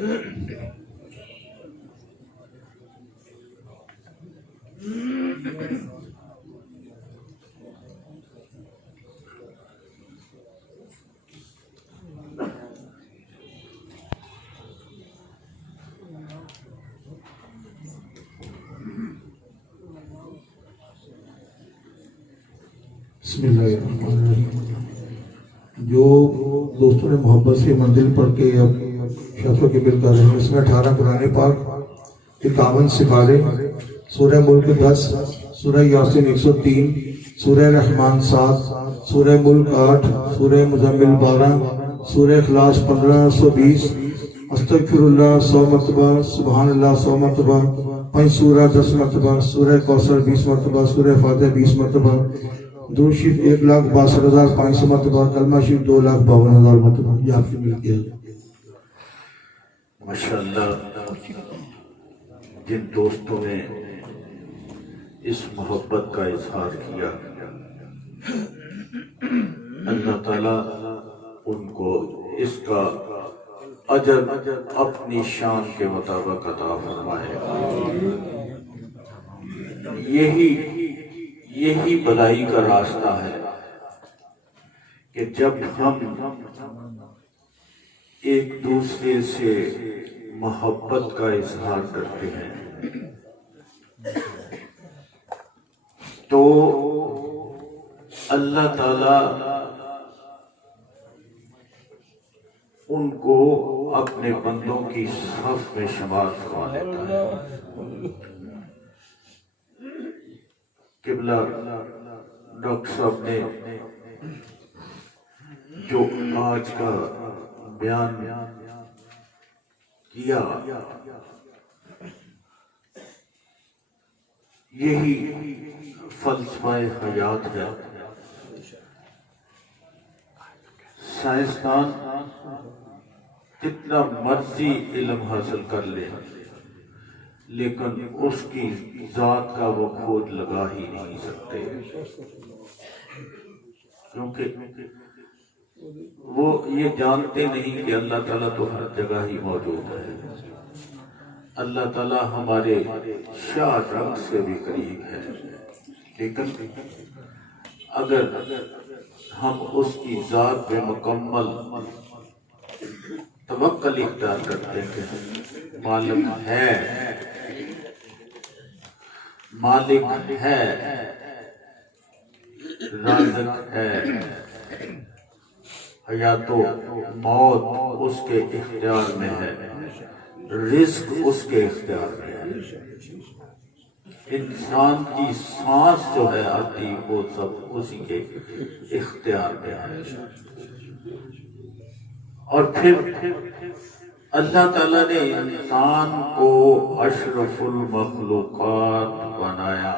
بسم اللہ الرحمن الرحیم۔ جو دوستوں نے محبت سے منزل پڑھ کے اب شخصوں کے بل کر رہے ہیں، اس میں 18 قرآن پاک، 51 سپارے، سورہ ملک 10، سورہ یاسین 103، سورہ رحمان 7، سورہ ملک 8، سورہ مزمل 12، سورہ اخلاص 1520، استغفر اللہ 100 مرتبہ، سبحان اللہ 100 مرتبہ، 5 سورہ 10 مرتبہ، سورہ کوثر 20 مرتبہ، سورہ فاتحہ 20 مرتبہ، درود شریف 1,62,500 مرتبہ، کلمہ شریف 2,52,000 مرتبہ۔ یہ آپ سے مل کے ماشاءاللہ جن دوستوں نے اس محبت کا اظہار کیا، اللہ تعالیٰ ان کو اس کا اجر اپنی شان کے مطابق عطا فرمائے۔ یہی بھلائی کا راستہ ہے کہ جب ہم ایک دوسرے سے محبت کا اظہار کرتے ہیں تو اللہ تعالیٰ ان کو اپنے بندوں کی صف میں شمار فرما لیتا ہے۔ قبلہ ڈاکٹر صاحب نے جو آج کا بیان کیا، یہی فلسفہ حیات ہے۔ سائنسدان جتنا مرضی علم حاصل کر لے لیکن اس کی ذات کا وہ کھوج لگا ہی نہیں سکتے، کیونکہ وہ یہ جانتے نہیں کہ اللہ تعالیٰ تو ہر جگہ ہی موجود ہے۔ اللہ تعالیٰ ہمارے شاہ رنگ سے بھی قریب ہے، لیکن اگر ہم اس کی ذات پہ مکمل توکل اختیار کرتے ہیں، مالک ہے، رازق ہے، حیات و موت اس کے اختیار میں ہے، رزق اس کے اختیار میں ہے، انسان کی سانس جو ہے آتی وہ سب اسی کے اختیار میں ہے۔ اور پھر اللہ تعالیٰ نے انسان کو اشرف المخلوقات بنایا۔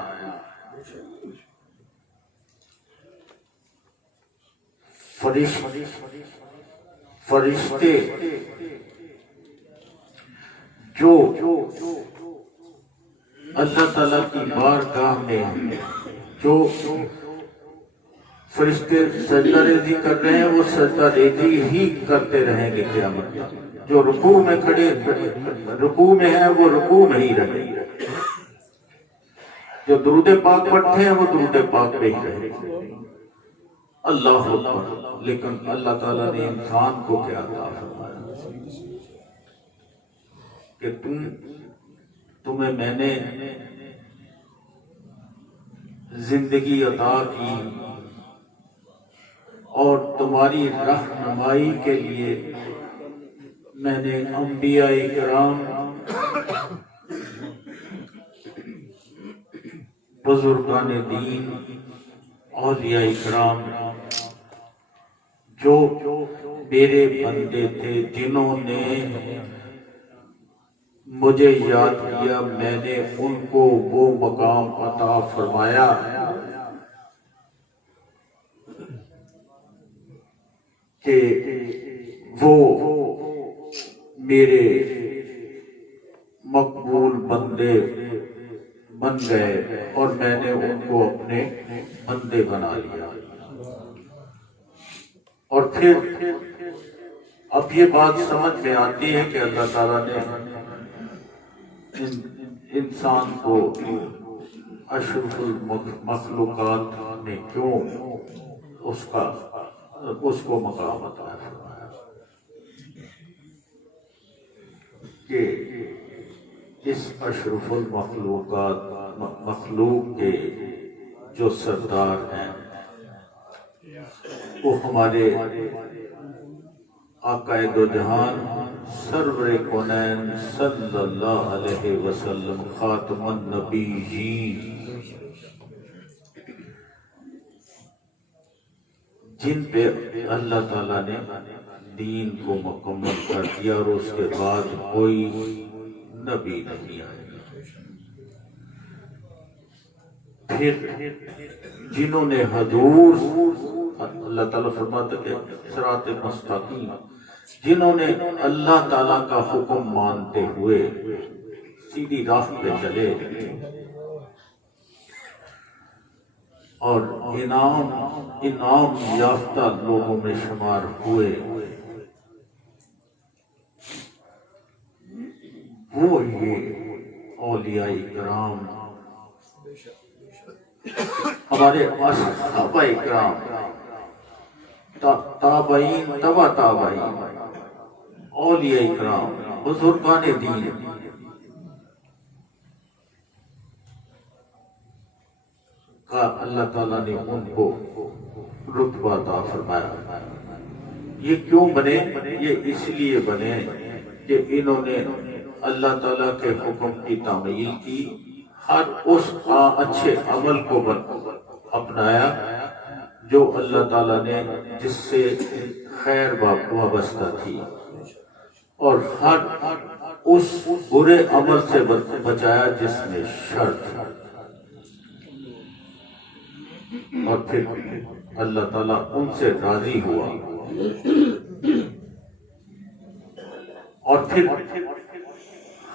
فرشتے جو اللہ تعالیٰ کی بارگاہ میں جو فرشتے سجدہ ریزی کر رہے ہیں وہ سجدہ ریزی ہی کرتے رہیں گے قیامت تک۔ جو رکوع میں کھڑے رکوع میں ہیں وہ رکوع میں ہی رہیں گے، جو درود پاک پڑھتے ہیں وہ درود پاک پہ ہی رہیں گے۔ اللہ اکبر۔ لیکن اللہ تعالیٰ نے انسان کو کیا عطا فرمایا کہ تمہیں میں نے زندگی عطا کی اور تمہاری رہنمائی کے لیے میں نے انبیاء کرام، بزرگان دین، اولیاء کرام جو میرے بندے تھے، جنہوں نے مجھے یاد کیا، میں نے ان کو وہ مقام عطا فرمایا کہ وہ میرے مقبول بندے بن گئے اور میں نے ان کو اپنے بندے بنا لیا۔ اور پھر اب یہ بات سمجھ میں آتی ہے کہ اللہ تعالیٰ نے انسان کو اشرف المخلوقات میں کیوں اس کو مقام عطا فرمایا کہ اس اشرف المخلوقات مخلوق کے جو سردار ہیں وہ ہمارے آقا دو جہان سرور کونین صلی اللہ علیہ وسلم خاتم النبیین، جن پہ اللہ تعالیٰ نے دین کو مکمل کر دیا اور اس کے بعد کوئی نبی نہیں آئے، پھر جنہوں نے حضور اللہ تعالیٰ فرماتا کہ صراط مستقیم، جنہوں نے اللہ تعالیٰ کا حکم مانتے ہوئے سیدھی راہ پہ چلے اور انعام یافتہ لوگوں میں شمار ہوئے، وہ یہ اولیاء کرام ہمارے صحابہ کرام تابعین تبع تابعین اولیاء کرام بزرگان دین کا اللہ تعالیٰ نے ان کو رتبہ عطا فرمایا۔ یہ کیوں بنے؟ یہ اس لیے بنے کہ انہوں نے اللہ تعالیٰ کے حکم کی تعمیل کی، ہر اس اچھے عمل کو اپنایا جو اللہ تعالیٰ نے جس سے خیر وابستہ تھی، اور ہر اس برے عمل سے بچایا جس میں شر تھا، اور پھر اللہ تعالیٰ ان سے راضی ہوا، اور پھر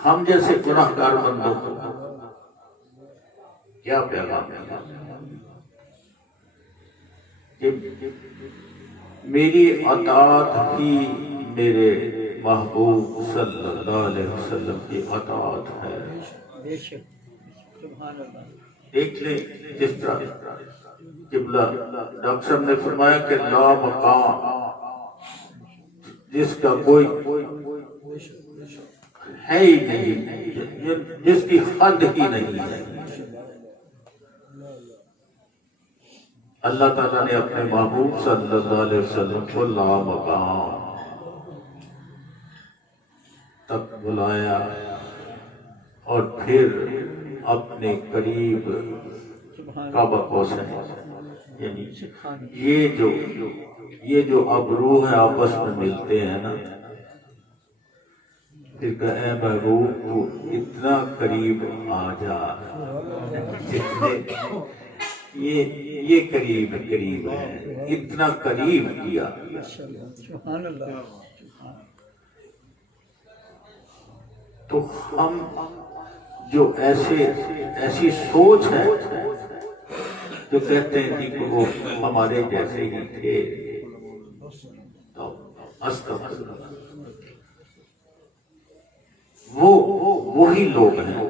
ہم جیسے گناہ گار بندوں کو کیا پیغام ہے کہ میری اطاعت ہی میرے محبوب صلی اللہ علیہ وسلم کی اطاعت ہے۔ دیکھ لیں جس طرح قبلہ ڈاکٹر صاحب نے فرمایا کہ لا مقام، جس کا کوئی ہے ہی نہیں، جس کی حد ہی نہیں ہے، اللہ تعالیٰ نے اپنے محبوب صلی اللہ علیہ وسلم کو لا مقام تک بلایا، اور پھر اپنے قریب کعبہ قوسین، یعنی یہ جو اب روح آپس میں ملتے ہیں نا، پھر کہ اے محبوب تو اتنا قریب آ جا، یہ قریب ہے، اتنا قریب کیا۔ تو ہم جو ایسی سوچ ہے جو کہتے ہیں کہ وہ ہمارے جیسے ہی تھے، تو استغفر اللہ، وہی لوگ ہیں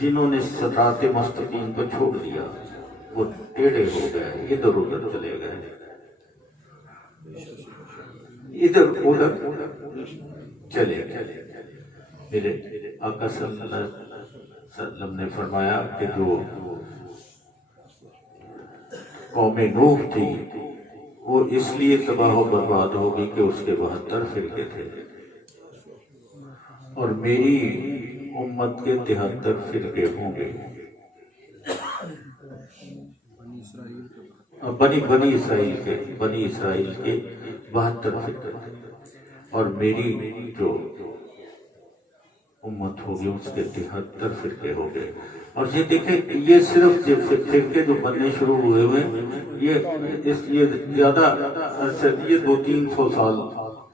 جنہوں نے صراط مستقیم کو چھوڑ دیا، وہ ٹیڑھے ہو گئے، ادھر ادھر چلے گئے، ادھر ادھر چلے گئے۔ میرے آقا صلی اللہ علیہ وسلم نے فرمایا کہ جو قوم نوح تھی وہ اس لیے تباہ و برباد ہوگی کہ اس کے 72 فرقے تھے، اور میری امت کے 73 فرقے ہوں گے، بنی اسرائیل کے 72 فرقے، اور میری جو امت ہوگی اس کے 73 فرقے ہو گئے۔ اور یہ دیکھیں، یہ صرف فرقے جو بننے شروع ہوئے یہ زیادہ عرصے، یہ 200-300 سال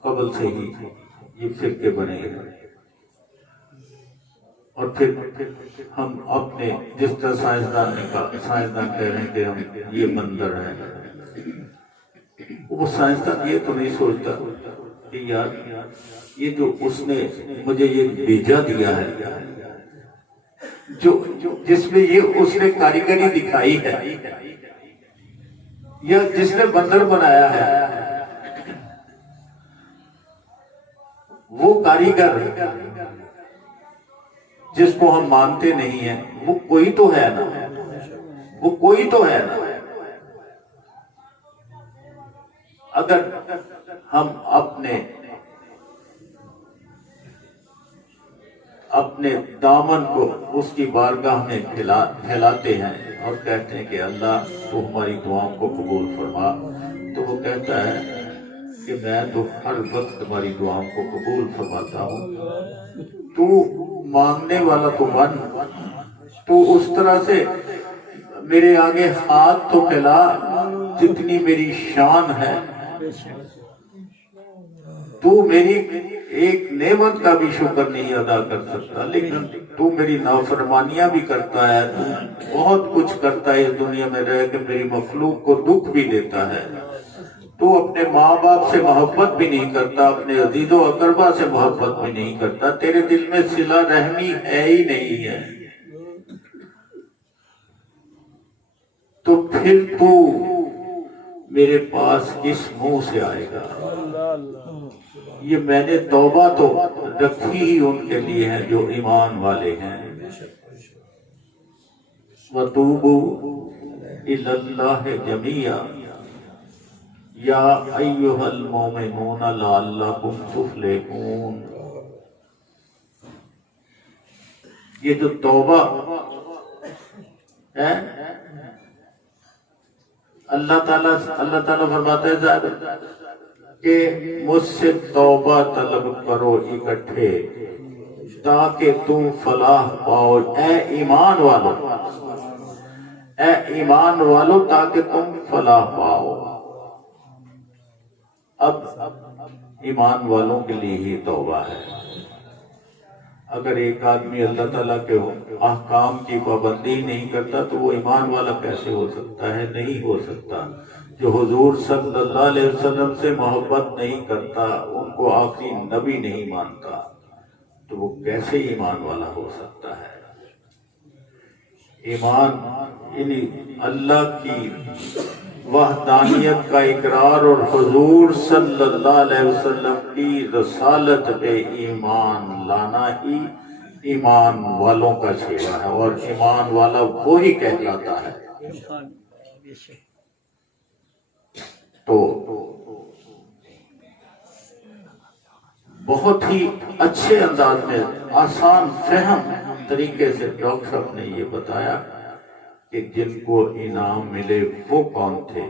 قبل سے ہی یہ فرقے بنے گئے، اور پھر ہم اپنے جس طرح سائنسدان کہہ رہے ہیں کہ ہم یہ مندر ہے، وہ سائنسدان یہ تو نہیں سوچتا کہ یار یہ جو اس نے مجھے یہ بھیجا دیا ہے، جو جس میں یہ اس نے کاریگری دکھائی ہے، یا جس نے بندر بنایا ہے، وہ کاریگر جس کو ہم مانتے نہیں ہیں، وہ کوئی تو ہے نا، وہ کوئی تو ہے نا۔ اگر ہم اپنے دامن کو اس کی بارگاہ میں پھیلاتے ہیں اور کہتے ہیں کہ اللہ تو ہماری دعاؤں کو قبول فرما، تو وہ کہتا ہے کہ میں تو ہر وقت تمہاری دعاؤں کو قبول فرماتا ہوں، تو مانگنے والا تو بن، تو اس طرح سے میرے آگے ہاتھ تو پھیلا جتنی میری شان ہے، تو میری ایک نعمت کا بھی شکر نہیں ادا کر سکتا، لیکن تو میری نافرمانیاں بھی کرتا ہے، تو بہت کچھ کرتا ہے اس دنیا میں رہ کے، میری مخلوق کو دکھ بھی دیتا ہے، تو اپنے ماں باپ سے محبت بھی نہیں کرتا، اپنے عزیز و اقربا سے محبت بھی نہیں کرتا، تیرے دل میں صلہ رحمی ہے ہی نہیں ہے، تو پھر تو میرے پاس کس منہ سے آئے گا؟ یہ میں نے توبہ تو رکھی ہی ان کے لیے ہے جو ایمان والے ہیں۔ وَتُوبُوا إِلَى اللَّهِ جَمِيعًا یا ایھا المؤمنون لعلکم تفلحون۔ یہ جو توبہ ہے، اللہ تعالیٰ فرماتا ہے کہ مجھ سے توبہ طلب کرو اکٹھے تاکہ تم فلاح پاؤ، اے ایمان والو، اے ایمان والو تاکہ تم فلاح پاؤ۔ اب ایمان والوں کے لیے ہی توبہ ہے۔ اگر ایک آدمی اللہ تعالیٰ کے احکام کی پابندی نہیں کرتا تو وہ ایمان والا کیسے ہو سکتا ہے؟ نہیں ہو سکتا۔ جو حضور صلی اللہ علیہ وسلم سے محبت نہیں کرتا، ان کو آخری نبی نہیں مانتا، تو وہ کیسے ایمان والا ہو سکتا ہے؟ ایمان یعنی اللہ کی وحدانیت کا اقرار اور حضور صلی اللہ علیہ وسلم کی رسالت پہ ایمان لانا ہی ایمان والوں کا شیوا ہے، اور ایمان والا وہی کہلاتا ہے۔ تو بہت ہی اچھے انداز میں آسان فہم طریقے سے ڈاکٹر صاحب نے یہ بتایا کہ جن کو انعام ملے وہ کون تھے،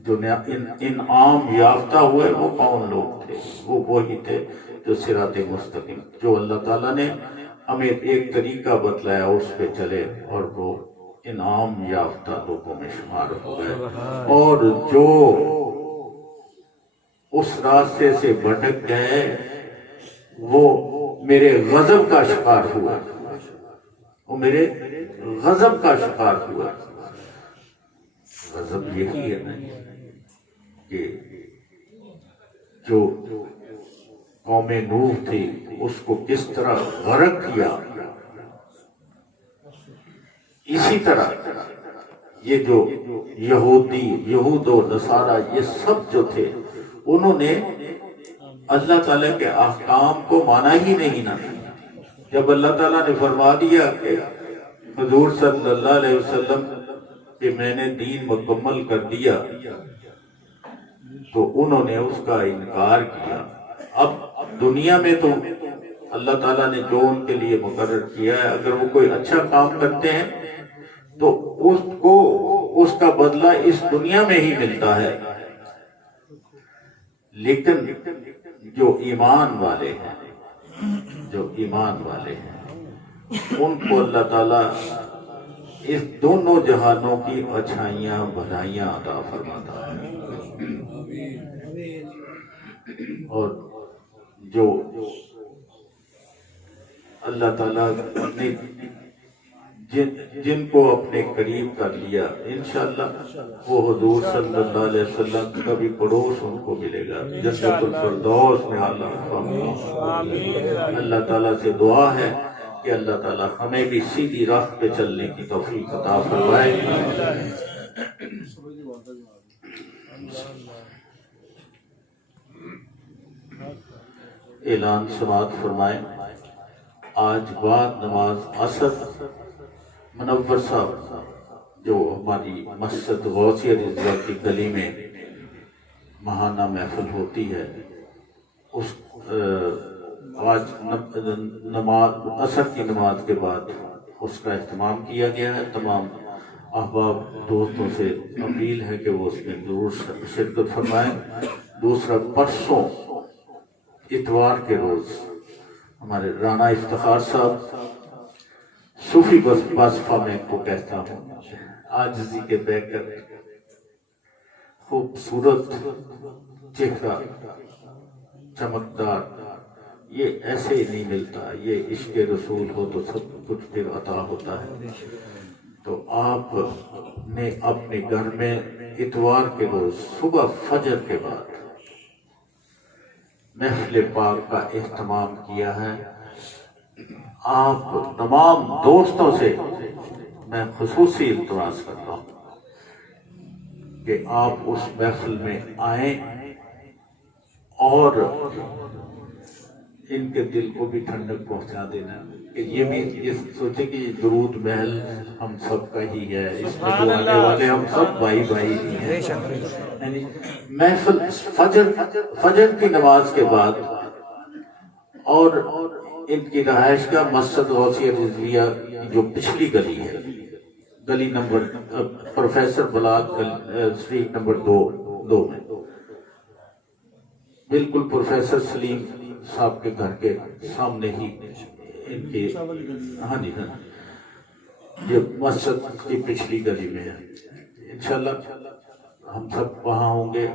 جو انعام یافتہ ہوئے وہ کون لوگ تھے؟ وہ وہی تھے جو صراط مستقیم، جو اللہ تعالیٰ نے ہمیں ایک طریقہ بتلایا اس پہ چلے، اور وہ انعام یافتہ لوگوں میں شمار ہو گئے۔ اور جو اس راستے سے بھٹک گئے وہ میرے غضب کا شکار ہوا، وہ میرے غضب کا شکار ہوا۔ غضب یہی ہے نا کہ جو قوم نوح تھی اس کو کس طرح غرق کیا، اسی طرح یہ جو یہود و نصارہ یہ سب جو تھے، انہوں نے اللہ تعالیٰ کے احکام کو مانا ہی نہیں نا۔ جب اللہ تعالیٰ نے فرما دیا کہ حضور صلی اللہ علیہ وسلم کہ میں نے دین مکمل کر دیا، تو انہوں نے اس کا انکار کیا۔ اب دنیا میں تو اللہ تعالیٰ نے جو ان کے لیے مقرر کیا ہے، اگر وہ کوئی اچھا کام کرتے ہیں تو اس کو اس کا بدلہ اس دنیا میں ہی ملتا ہے، لیکن جو ایمان والے ہیں، ان کو اللہ تعالیٰ اس دونوں جہانوں کی اچھائیاں بھلائیاں عطا فرماتا ہے۔ اور جو اللہ تعالیٰ نے جن کو اپنے قریب کر لیا انشاءاللہ وہ حضور صلی اللہ علیہ وسلم کا بھی پڑوس ان کو ملے گا جنت الفردوس میں اللہ تعالیٰ سے دعا ہے کہ اللہ تعالیٰ ہمیں بھی سیدھی راہ پہ چلنے کی توفیق عطا فرمائے. اعلان سماعت فرمائیں. آج بعد نماز عصر منور صاحب جو ہماری مسجد غوثیہ رضویہ کی گلی میں ماہانہ محفل ہوتی ہے اس آج نماز عصر کی نماز کے بعد اس کا اہتمام کیا گیا ہے. تمام احباب دوستوں سے اپیل ہے کہ وہ اس میں ضرور شرکت فرمائیں. دوسرا پرسوں اتوار کے روز ہمارے رانا افتخار صاحب صوفی باسفہ میں کو کہتا ہوں عاجزی کے بہ کر خوبصورت چہرہ چمکدار یہ ایسے ہی نہیں ملتا. یہ عشق رسول ہو تو سب کچھ پھر عطا ہوتا ہے. تو آپ نے اپنے گھر میں اتوار کے روز صبح فجر کے بعد محفل پاک کا اہتمام کیا ہے. آپ تمام دوستوں سے میں خصوصی التماس کرتا ہوں کہ آپ اس محفل میں آئیں اور ان کے دل کو بھی ٹھنڈک پہنچا دینا کہ یہ بھی یہ سوچے کہ یہ درود محل ہم سب کا ہی ہے, اس میں جو آنے والے ہم سب بھائی بھائی ہی ہیں. یعنی محفل فجر کی نماز کے بعد اور ان کی رہائش کا مسجد غوثیہ رضویہ جو پچھلی گلی ہے, گلی number professor block street number 2 میں بالکل پروفیسر سلیم صاحب کے گھر کے سامنے ہی ان کی ہاں جی یہ مسجد کی پچھلی گلی میں ہے. انشاءاللہ ہم سب وہاں ہوں گے.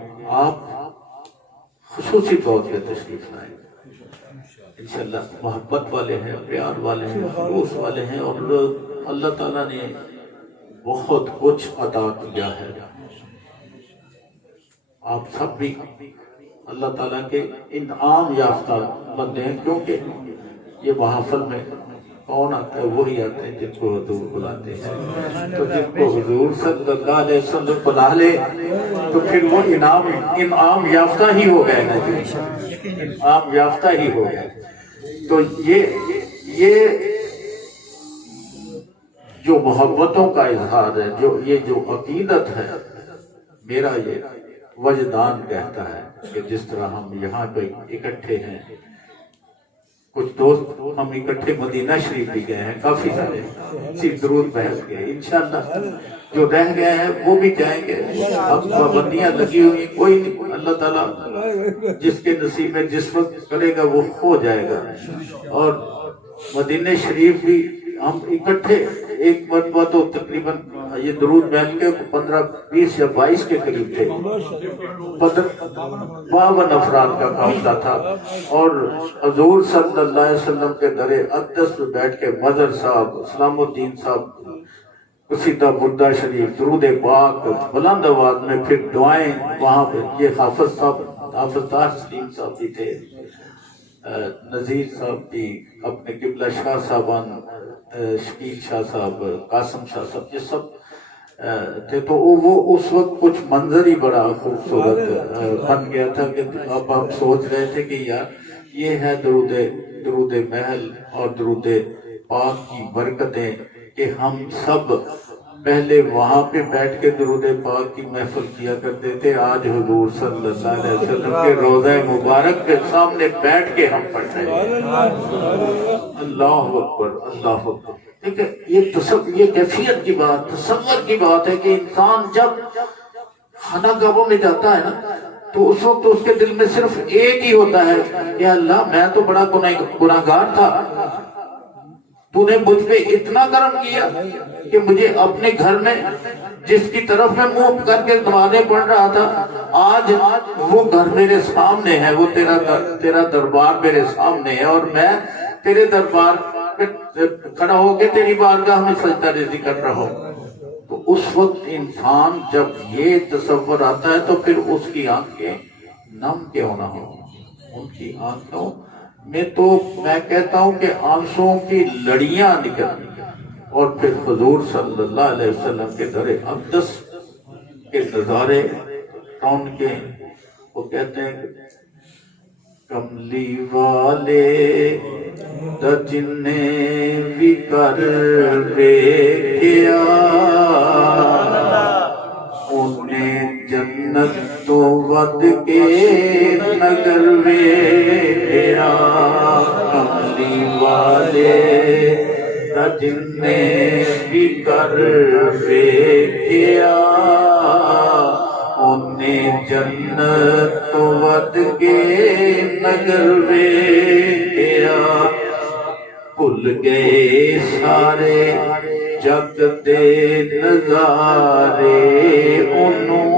آپ خصوصی طور پہ تشریف لائیں. انشاءاللہ محبت والے ہیں, پیار والے ہیں, خلوص والے ہیں اور اللہ تعالیٰ نے بہت کچھ عطا کیا ہے. آپ سب بھی اللہ تعالیٰ کے انعام یافتہ بندے ہیں, کیونکہ یہ محافل میں کون آتا ہے, وہی آتے ہیں جن کو حضور بلاتے ہیں. تو جن کو حضور صلی اللہ علیہ وسلم بلا لے تو پھر وہ انعام یافتہ ہی ہو گئے نا جی, انعام یافتہ ہی ہو گئے. تو یہ جو محبتوں کا اظہار ہے, جو عقیدت ہے, میرا یہ وجدان کہتا ہے کہ جس طرح ہم یہاں پہ اکٹھے ہیں, کچھ دوست ہم اکٹھے مدینہ شریف بھی گئے ہیں, کافی سارے صرف درود بحث گئے. انشاءاللہ جو رہ گئے ہیں وہ بھی جائیں گے. اب پابندیاں لگی ہوئی, کوئی نہیں, اللہ تعالیٰ جس کے نصیب میں جس وقت کرے گا وہ ہو جائے گا. اور مدینہ شریف بھی ہم اکٹھے ایک مرتبہ تو تقریباً یہ درود محل کے 15 20 یا 22 کے قریب تھے, 52 افراد کا قافلہ تھا. اور حضور صلی اللہ علیہ وسلم کے در اقدس پہ بیٹھ کے مظہر صاحب, اسلام الدین صاحب, قصیدہ مردہ شریف, درود پاک, بلند آواز میں پھر دعائیں وہاں پہ. یہ حافظ صاحب, حافظ دار سلیم صاحب بھی تھے, نذیر صاحب بھی, اپنے قبلہ شاہ صاحبان, شکیل شاہ صاحب, قاسم شاہ صاحب, یہ سب تھے. تو وہ اس وقت کچھ منظر ہی بڑا خوبصورت بن گیا تھا کہ اب ہم سوچ رہے تھے کہ یار یہ ہے درود محل اور درود پاک کی برکتیں کہ ہم سب پہلے وہاں پہ بیٹھ کے درود پاک کی محفل کیا کرتے تھے. آج حضور صلی اللہ علیہ وسلم کے روضہ مبارک کے سامنے بیٹھ کے ہم پڑھ رہے ہیں. اللہ اکبر, اللہ اکبر. ٹھیک ہے, یہ کیفیت کی بات, تصور کی بات ہے کہ انسان جب خانہ کعبہ میں جاتا ہے نا تو اس وقت اس کے دل میں صرف ایک ہی ہوتا ہے کہ اللہ میں تو بڑا گناہگار تھا, تو نے مجھ پہ اتنا کرم کیا کہ مجھے اپنے گھر میں جس کی طرف میں منہ کر کے نمازیں پڑھ رہا تھا, آج وہ گھر میرے سامنے ہے, وہ تیرا دربار میرے سامنے ہے, اور میں تیرے دربار کھڑا ہو کے تیری بارگاہ میں سجدہ ریزی کر رہا ہو، تو اس وقت انسان جب یہ تصور آتا ہے تو پھر اس کی آنکھیں نم کیوں نہ ہو؟ ان کی آنکھوں میں تو میں کہتا ہوں کہ آنسوں کی لڑیاں نکل، اور پھر حضور صلی اللہ علیہ وسلم کے در اقدس کے نظارے کون کے، وہ کہتے ہیں کملی والے دا جنے بھی کر ویکھیا انہیں جنت تو ود کے نگر ویکھیا، کملی والے دا جنے بھی کر ویکھیا انہیں جنت تو ود کے نگر ویکھیا، بھل گئے سارے جگ دے نظارے انہوں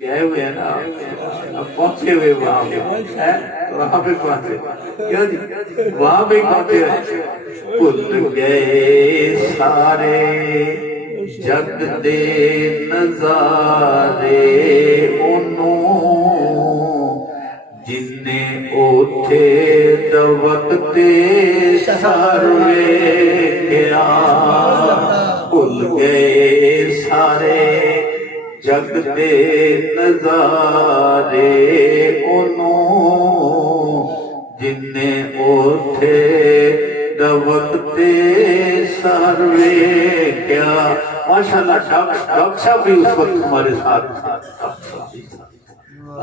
گئے ہوئے ہیں نا، اب پہنچے ہوئے وہاں پہ پہنچے کیا جی وہاں پہ پہنچے، بھل گئے سارے جگ دے نظارے انہوں جننے اوتھے دا وقت سر ویکھیا، بھل گئے سارے جگ دے نظارے انہوں جننے اوتھے دا وقت سر ویکھیا۔ ماشاءاللہ ڈاکٹر صاحب بھی اس وقت ہمارے ساتھ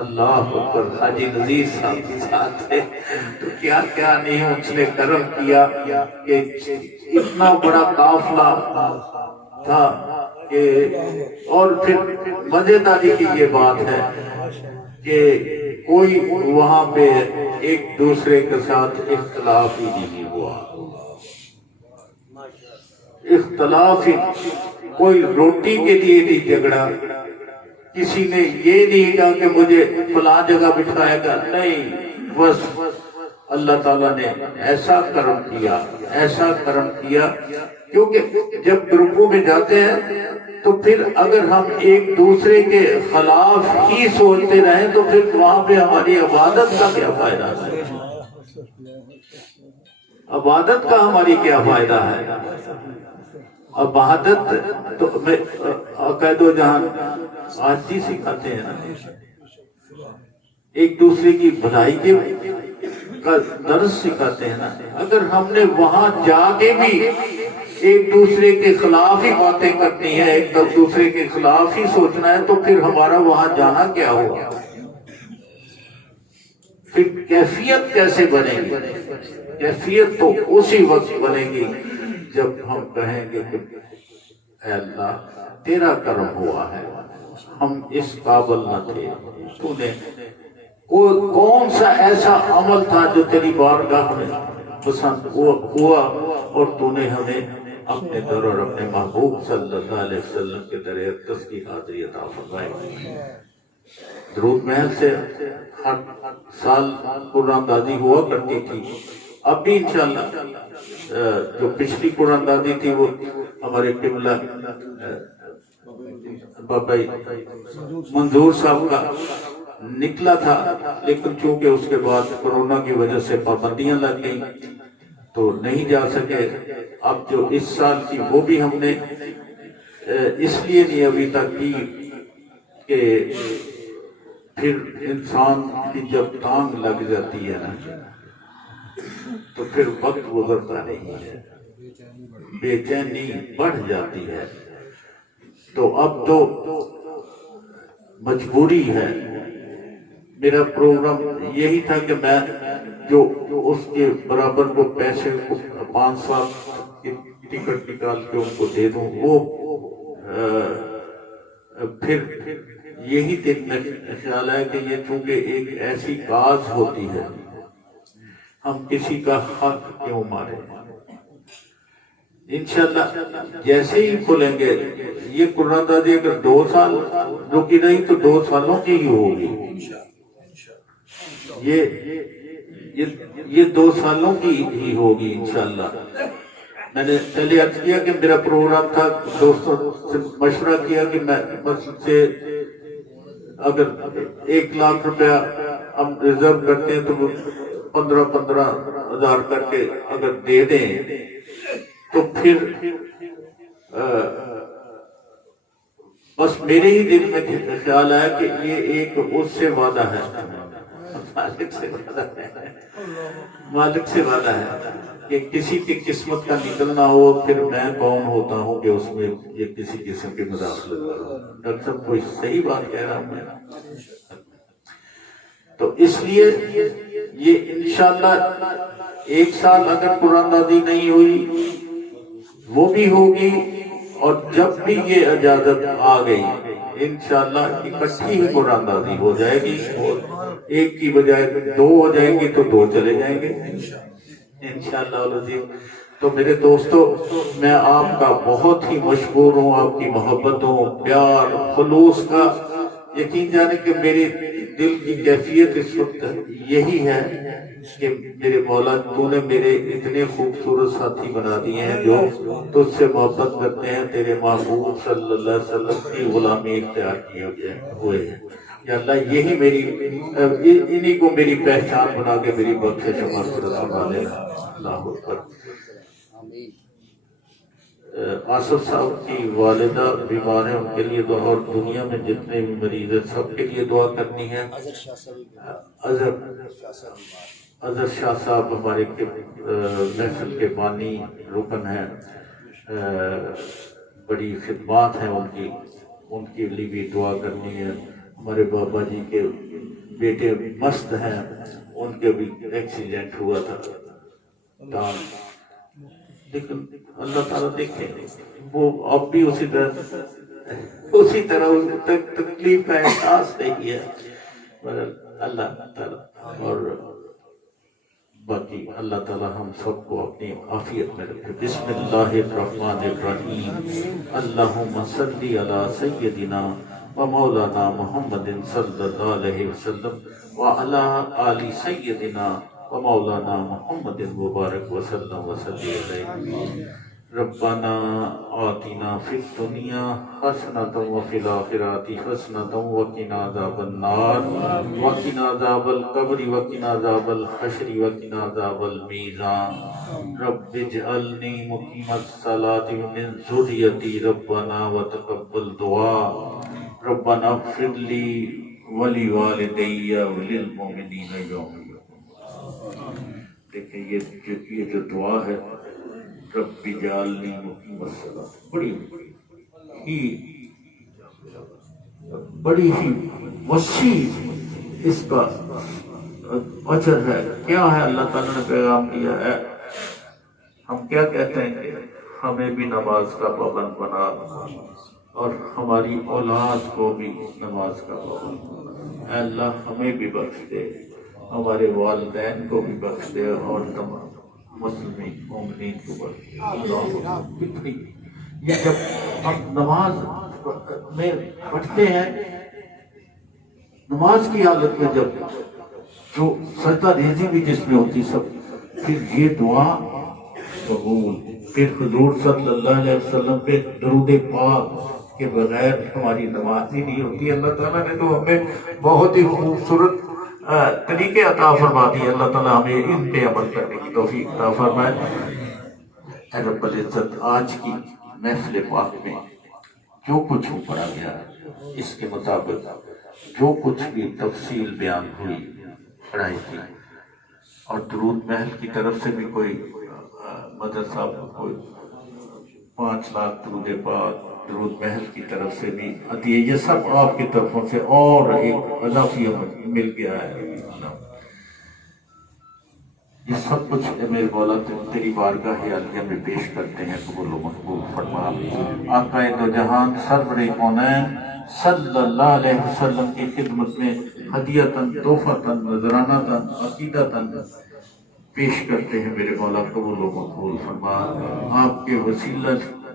اللہ اکبر، حاجی نذیر صاحب کے ساتھ ہے، تو کیا کیا نہیں اس نے کرم کیا کہ اتنا بڑا قافلہ تھا کہ، اور پھر مزیداری کی یہ بات ہے کہ کوئی وہاں پہ ایک دوسرے کے ساتھ اختلاف ہی نہیں ہوا، اختلاف ہی، کوئی روٹی کے لیے نہیں جھگڑا، کسی نے یہ نہیں کہا کہ مجھے فلاں جگہ بٹھائے گا، نہیں، بس اللہ تعالیٰ نے ایسا کرم کیا، ایسا کرم کیا، کیونکہ جب گروپوں میں جاتے ہیں تو پھر اگر ہم ایک دوسرے کے خلاف ہی سوچتے رہیں تو پھر وہاں پہ ہماری عبادت کا کیا فائدہ ہے؟ عبادت کا ہماری کیا فائدہ ہے؟ عبادت تو عقائد و جہان آجزی سکھاتے ہیں نا، ایک دوسرے کی بھلائی کے کا درس سکھاتے ہیں نا، اگر ہم نے وہاں جا کے بھی ایک دوسرے کے خلاف ہی باتیں کرنی ہے، ایک دوسرے کے خلاف ہی سوچنا ہے، تو پھر ہمارا وہاں جانا کیا ہوگا؟ پھر کیفیت کیسے بنے گی؟ کیفیت تو اسی وقت بنے گی جب ہم کہیں گے کہ اے اللہ تیرا کرم ہوا ہے، ہم اس قابل نہ تھے، تو نے کون سا ایسا عمل تھا جو تیری بارگاہ میں پسند ہوا، اور تو نے ہمیں اپنے در اور اپنے محبوب صلی اللہ علیہ وسلم کے در اقدس کی حاضری عطا فرمائی۔ درود محل سے ہر سال قرآن اندازی ہوا کرتی تھی، اب بھی انشاءاللہ جو پچھلی قرآن اندازی تھی وہ ہمارے قبلہ بابا منظور صاحب کا نکلا تھا، لیکن چونکہ اس کے بعد کورونا کی وجہ سے پابندیاں لگ گئیں تو نہیں جا سکے۔ اب جو اس سال کی وہ بھی ہم نے اس لیے نہیں ابھی تک کی کہ پھر انسان کی جب ٹانگ لگ جاتی ہے نا تو پھر وقت گزرتا نہیں ہے، بے چینی بڑھ جاتی ہے، تو اب تو مجبوری ہے۔ میرا پروگرام یہی تھا کہ میں جو اس کے برابر کو پیسے 5 کی ٹکٹ نکال کے ان کو دے دوں، وہ پھر یہی دن میں خیال ہے کہ یہ چونکہ ایک ایسی کاز ہوتی ہے، ہم کسی کا حق کیوں مارے۔ انشاءاللہ جیسے ہی کھلیں گے یہ قرآن دادی اگر 2 سال رکی نہیں تو 2 سالوں کی ہی ہوگی، یہ یہ 2 سالوں کی ہی ہوگی انشاءاللہ۔ میں نے پہلے عرض کیا کہ میرا پروگرام تھا، دوستوں سے مشورہ کیا کہ میں مسجد سے اگر 1 لاکھ روپیہ ہم ریزرو کرتے ہیں تو وہ 15,000 کر کے اگر دے دیں تو پھر بس میرے ہی دل میں خیال آیا کہ یہ ایک اس سے وعدہ ہے، مالک سے وعدہ ہے کہ کسی کی قسمت کا نکلنا ہو پھر میں کون ہوتا ہوں کہ اس میں یہ کسی قسم کی مداخلت کروں۔ ڈاکٹر صاحب کوئی صحیح بات کہہ رہا ہوں میں، تو اس لیے یہ انشاءاللہ 1 سال اگر قرآن نازل نہیں ہوئی وہ بھی ہوگی، اور جب بھی یہ اجازت آ گئی انشاءاللہ اکٹھی ہی قرآن نازل ہو جائے گی، اور 1 کی بجائے 2 ہو جائیں گی تو 2 چلے جائیں گے انشاءاللہ العزیز۔ تو میرے دوستو، میں آپ کا بہت ہی مشکور ہوں، آپ کی محبتوں، پیار، خلوص کا یقین جانے کہ میری دل کی کیفیت اس وقت یہی ہے کہ میرے مولا تو نے میرے اتنے خوبصورت ساتھی بنا دیے ہیں جو تجھ سے محبت کرتے ہیں، تیرے محبوب صلی اللہ علیہ وسلم کی غلامی اختیار کیے ہوئے ہیں۔ یا اللہ یہی میری انہی کو میری پہچان بنا کے میری بخشش و مغفرت فرما دینا۔ اللہ اکبر۔ آصف صاحب کی والدہ بیمار ہیں، ان کے لیے دعا، اور دنیا میں جتنے بھی مریض ہیں سب کے لیے دعا کرنی ہے۔ اظہر شاہ صاحب ہمارے محفل کے بانی رکن ہیں، بڑی خدمات ہیں ان کے لیے بھی دعا کرنی ہے۔ ہمارے بابا جی کے بیٹے مست ہیں، ان کے بھی ایکسیڈنٹ ہوا تھا، لیکن اللہ تعالیٰ دیکھیں وہ اب بھی اسی طرح تکلیف کا احساس نہیں ہے، مگر اللہ تعالیٰ، اور باقی اللہ تعالیٰ ہم سب کو اپنی عافیت میں رکھے۔ بسم اللہ الرحمن الرحیم، اللہم صلی علی سیدنا و مولانا محمد صلی اللہ علیہ وسلم وعلی آل سیدنا و مولانا محمد مبارک وسلم وسلم علیہ۔ ربنا آتنا فی الدنیا حسنۃ وفی الآخرۃ حسنۃ وقنا عذاب النار وقنا عذاب القبر وقنا عذاب الحشر وقنا عذاب المیزان۔ رب اجعلنی مقیم الصلاۃ ومن ذریتی ربنا وتقبل دعا۔ ربنا اغفر لی ولوالدی وللمؤمنین یوم یقوم۔ دیکھیں یہ جو دعا ہے، رب اجعلنی مقیم الصلاۃ، بڑی ہی وسیع اس کا اجر ہے۔ کیا ہے اللہ تعالیٰ نے پیغام دیا ہے، ہم کیا کہتے ہیں کہ ہمیں بھی نماز کا پابند بنا اور ہماری اولاد کو بھی نماز کا پابند بنا۔ اے اللہ ہمیں بھی بخش دے، ہمارے والدین کو بھی بخش دے، اور تمام مسلمین مومنین کو بخش دے۔ یہ جب ہم نماز میں پڑھتے ہیں، نماز کی حالت میں جب جو سجدہ ریزی بھی جس میں ہوتی سب، پھر یہ دعا قبول، پھر حضور صلی اللہ علیہ وسلم پہ درود پاک کے بغیر ہماری نماز ہی نہیں ہوتی۔ اللہ تعالیٰ نے تو ہمیں بہت ہی خوبصورت طریقے عطا فرما دیے، اللہ تعالیٰ ہمیں ان پہ عمل کرنے کی توفیق عطا فرمائے۔ اے رب العزت، آج کی محفل پاک میں جو کچھ پڑھا گیا اس کے مطابق جو کچھ بھی تفصیل بیان ہوئی پڑھائی کی، اور درود محل کی طرف سے بھی کوئی مدد صاحب کوئی 5 لاکھ درود پاک، درود محل کی طرف سے بھی عطیہ، یہ سب آپ کی طرفوں سے اور ایک اضافی مل گیا ہے۔ یہ سب کچھ میرے مولا تیری بارگاہ عالیہ میں پیش کرتے ہیں، قبول و مقبول فرما۔ آقا دو جہان سرور کونین صلی اللہ علیہ وسلم کی خدمت میں ہدیتاً، تحفتاً، نذرانتاً، عقیدتاً پیش کرتے ہیں، میرے مولا قبول و مقبول فرما۔ آپ کے وسیلہ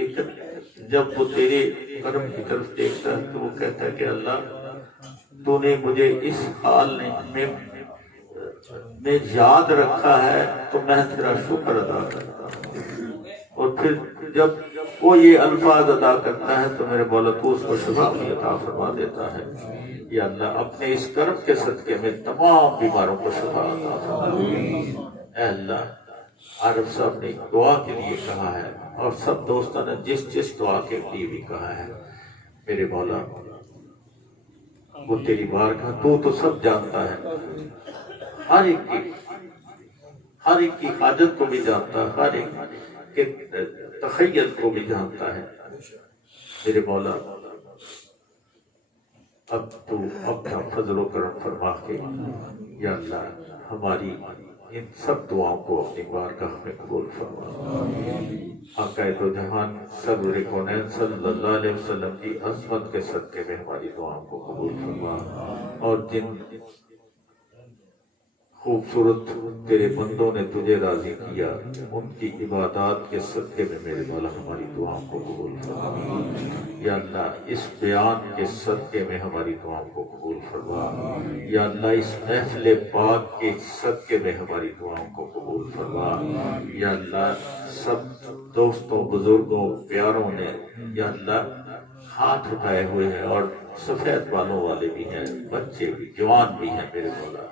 لیکن جب وہ تیرے کرم کی طرف دیکھتا ہے تو وہ کہتا ہے کہ اللہ تو نے مجھے اس حال میں یاد رکھا ہے تو میں تیرا شکر ادا کرتا ہوں. اور پھر جب وہ یہ الفاظ ادا کرتا ہے تو میرے مولا تو اس کو شفا بھی عطا فرما دیتا ہے. یا اللہ اپنے اس کرم کے صدقے میں تمام بیماروں کو شفا عطا فرما. اے اللہ عارف صاحب نے دعا کے لیے کہا ہے اور سب دوستوں نے جس دعا کے لیے بھی کہا ہے میرے مولا وہ تیری بارگاہ تو سب جانتا ہے. ہر ایک کی حاجت کو بھی جانتا ہے, ہر ایک کے تخیل کو بھی جانتا ہے. میرے مولا اب تو اپنا فضل و کرم فرما کے یا اللہ ہماری ان سب دعاؤں کو اپنی بارگاہ میں قبول فرما. آقا دو جہان سرور کونین صلی اللہ علیہ وسلم کی عظمت کے صدقے میں ہماری دعاؤں کو قبول فرما. اور جن خوبصورت تیرے بندوں نے تجھے راضی کیا ان کی عبادات کے صدقے میں میرے مولا ہماری دعاؤں کو قبول فرما. یا اللہ اس بیان کے صدقے میں ہماری دعاؤں کو قبول فرما. یا اللہ اس محفل پاک کے صدقے میں ہماری دعاؤں کو قبول فرما. یا اللہ سب دوستوں بزرگوں پیاروں نے یا اللہ ہاتھ اٹھائے ہوئے ہیں اور سفید بالوں والے بھی ہیں, بچے بھی, جوان بھی ہیں میرے مولا,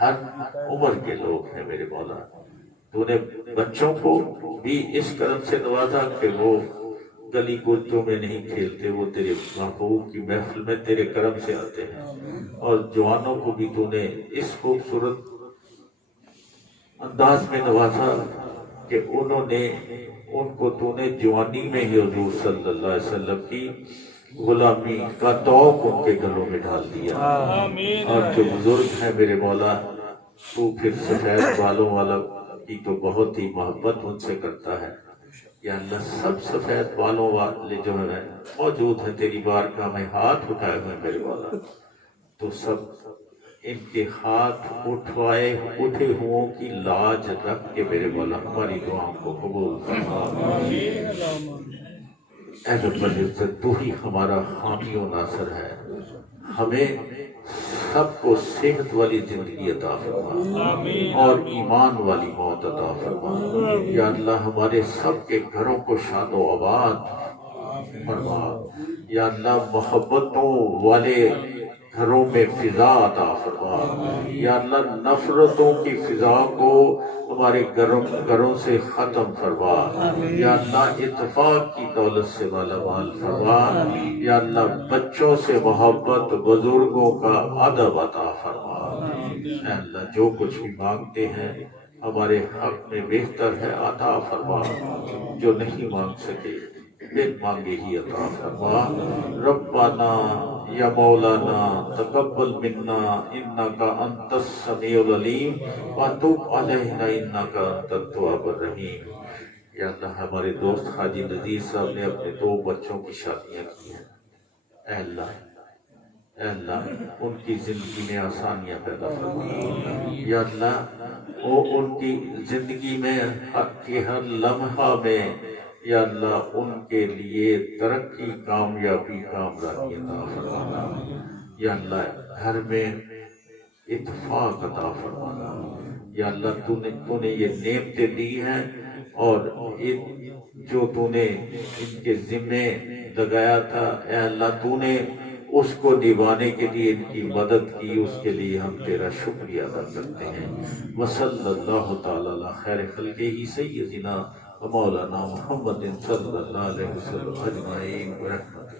ہر عمر کے لوگ ہیں میرے مولا. تو نے بچوں کو بھی اس کرم سے نوازا کہ وہ گلی کوچوں میں نہیں کھیلتے, وہ تیرے محبوب کی محفل میں تیرے کرم سے آتے ہیں. اور جوانوں کو بھی تو نے اس خوبصورت انداز میں نوازا کہ انہوں نے ان کو تو نے جوانی میں ہی حضور صلی اللہ علیہ وسلم کی غلامی کا توق ان کے گلوں میں ڈال دیا. اور جو بزرگ ہیں میرے مولا تو پھر سفید بالوں والا کی تو بہت ہی محبت ان سے کرتا ہے. یا اللہ سب سفید بالوں والے جو ہیں موجود ہیں تیری بارگاہ میں ہاتھ اٹھائے ہوئے میرے مولا, تو سب ان کے ہاتھ اٹھے ہوں کی لاج رکھ کے میرے مولا ہماری دعاؤں کو قبول فرما. اے رب العزت تو ہی ہمارا حامی و ناصر ہے, ہمیں سب کو صحت والی زندگی عطا فرما اور ایمان والی موت عطا فرما. یا اللہ ہمارے سب کے گھروں کو شاد و آباد فرما. یا اللہ محبتوں والے گھروں میں فضا عطا فرما. یا اللہ نفرتوں کی فضا کو ہمارے گھروں سے ختم فرما. یا اللہ اتفاق کی دولت سے مالا مال فرما. یا اللہ بچوں سے محبت, بزرگوں کا ادب عطا فرما. اے اللہ جو کچھ بھی مانگتے ہیں ہمارے حق میں بہتر ہے عطا فرما, جو نہیں مانگ سکے بن مانگے ہی عطا فرما. ربنا یا مولانا تقبل منا انکا انت السمیع العلیم وتب علینا انکا انت التواب الرحیم. یا اللہ ہمارے دوست حاجی نذیر صاحب نے اپنے 2 بچوں کی شادیاں کی ہیں. اے اللہ ان کی زندگی میں آسانیاں پیدا فرما. یا اللہ وہ ان کی زندگی میں ہر لمحہ میں یا اللہ ان کے لیے ترقی, کامیابی, کامرانی عطا فرما. یا اللہ گھر میں اتفاق عطا فرما. یا اللہ تو نے یہ نعمتیں دی ہیں اور جو تو نے ان کے ذمے لگایا تھا اے اللہ تو نے اس کو نبھانے کے لیے ان کی مدد کی, اس کے لیے ہم تیرا شکریہ ادا کرتے ہیں. وصلی اللہ تعالی علی خیر خلقہ سیدنا مولانا محمد صلی اللہ علیہ وسلم اجمعین برحمتہ.